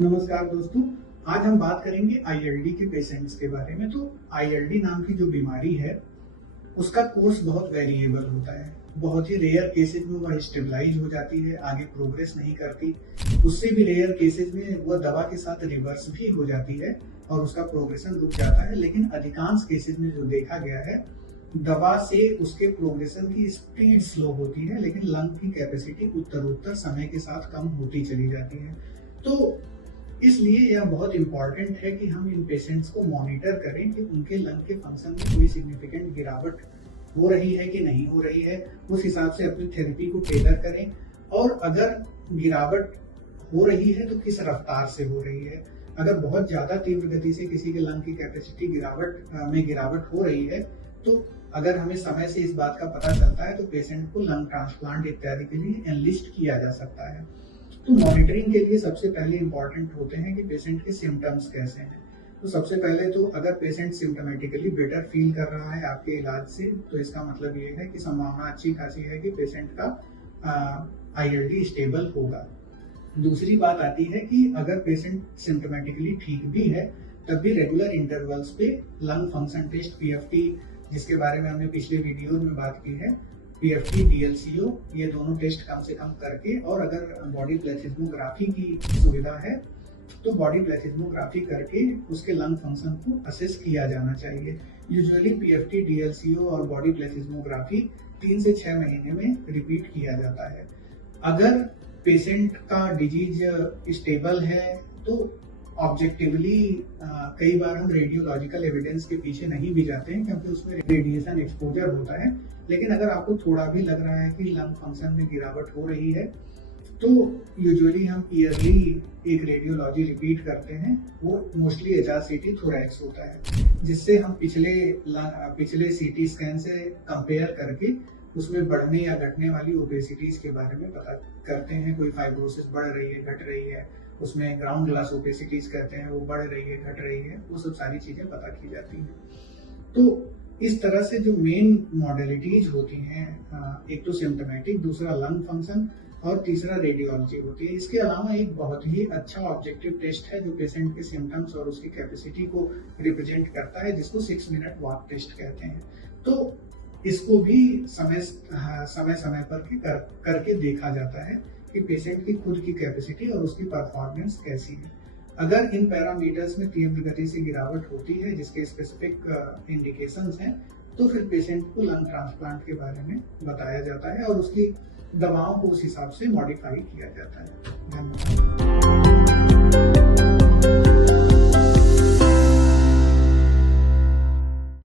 नमस्कार दोस्तों। आज हम बात करेंगे आईएलडी के पेशेंट्स के बारे में। तो आईएलडी नाम की जो बीमारी है उसका कोर्स बहुत वेरिएबल होता है। बहुत ही रेयर केसेस में वह स्टेबलाइज हो जाती है, आगे प्रोग्रेस नहीं करती। उससे भी रेयर केसेस में वह दवा के साथ रिवर्स भी हो जाती है और उसका प्रोग्रेशन रुक जाता है। लेकिन अधिकांश केसेस में जो देखा गया है, दवा से उसके प्रोग्रेशन की स्पीड स्लो होती है, लेकिन लंग की कैपेसिटी उत्तरोत्तर समय के साथ कम होती चली जाती है। तो इसलिए यह बहुत इंपॉर्टेंट है कि हम इन पेशेंट्स को मॉनिटर करें कि उनके लंग के फंक्शन में कोई सिग्निफिकेंट गिरावट हो रही है कि नहीं हो रही है। उस हिसाब से अपनी थेरेपी को टेलर करें, और अगर गिरावट हो रही है तो किस रफ्तार से हो रही है। अगर बहुत ज्यादा तीव्र गति से किसी के लंग की कैपेसिटी गिरावट हो रही है, तो अगर हमें समय से इस बात का पता चलता है तो पेशेंट को लंग ट्रांसप्लांट इत्यादि के लिए एनलिस्ट किया जा सकता है। तो मॉनिटरिंग के लिए सबसे पहले इंपॉर्टेंट होते हैं कि पेशेंट के सिम्टम्स कैसे हैं। तो सबसे पहले तो अगर पेशेंट सिम्टोमेटिकली बेटर फील कर रहा है आपके इलाज से, तो इसका मतलब ये है कि संभावना अच्छी खासी है कि पेशेंट का आईएलडी स्टेबल होगा। दूसरी बात आती है कि अगर पेशेंट सिम्टोमेटिकली ठीक भी है, तब भी रेगुलर इंटरवल्स पे लंग फंक्शन टेस्ट पीएफटी, जिसके बारे में हमने पिछले वीडियो में बात की है, पीएफटी डीएलसीओ, ये दोनों टेस्ट कम से कम करके, और अगर बॉडी प्लेथिस्मोग्राफी की सुविधा है तो बॉडी प्लेथिस्मोग्राफी करके उसके लंग फंक्शन को असेस किया जाना चाहिए। यूजुअली पीएफटी डीएलसीओ और बॉडी प्लेथिस्मोग्राफी 3 से 6 महीने में रिपीट किया जाता है। अगर पेशेंट का डिजीज स्टेबल है तो ऑब्जेक्टिवली कई बार हम रेडियोलॉजिकल एविडेंस के पीछे नहीं भी जाते हैं, क्योंकि उसमें रेडिएशन एक्सपोजर होता है। लेकिन अगर आपको थोड़ा भी लग रहा है कि लंग फंक्शन में गिरावट हो रही है, तो यूजुअली हम ईयरली एक रेडियोलॉजी रिपीट करते हैं। वो मोस्टली एचआरसीटी थोरैक्स होता है, जिससे हम पिछले सीटी स्कैन से कंपेयर करके उसमें बढ़ने या घटने वाली ओबेसिटीज के बारे में पता करते हैं। कोई फाइब्रोसिस बढ़ रही है, घट रही है, उसमें ग्राउंड ग्लास ओबेसिटीज कहते हैं, वो बढ़ रही है, घट रही है, वो सब सारी चीजें पता की जाती हैं। तो इस तरह से जो मेन मॉडलिटीज होती हैं, एक तो सिम्टोमेटिक, दूसरा लंग फंक्शन, और तीसरा रेडियोलॉजी होती है। इसके अलावा एक बहुत ही अच्छा ऑब्जेक्टिव टेस्ट है जो पेशेंट के सिम्टम्स और उसकी कैपेसिटी को रिप्रेजेंट करता है, जिसको 6 मिनट वॉक टेस्ट कहते हैं। तो इसको भी समय पर करके देखा जाता है कि पेशेंट की खुद की कैपेसिटी और उसकी परफॉर्मेंस कैसी है। अगर इन पैरामीटर्स में तीव्र गति से गिरावट होती है, जिसके स्पेसिफिक इंडिकेशंस हैं, तो फिर पेशेंट को लंग ट्रांसप्लांट के बारे में बताया जाता है और उसकी दवाओं को उस हिसाब से मॉडिफाई किया जाता है। धन्यवाद।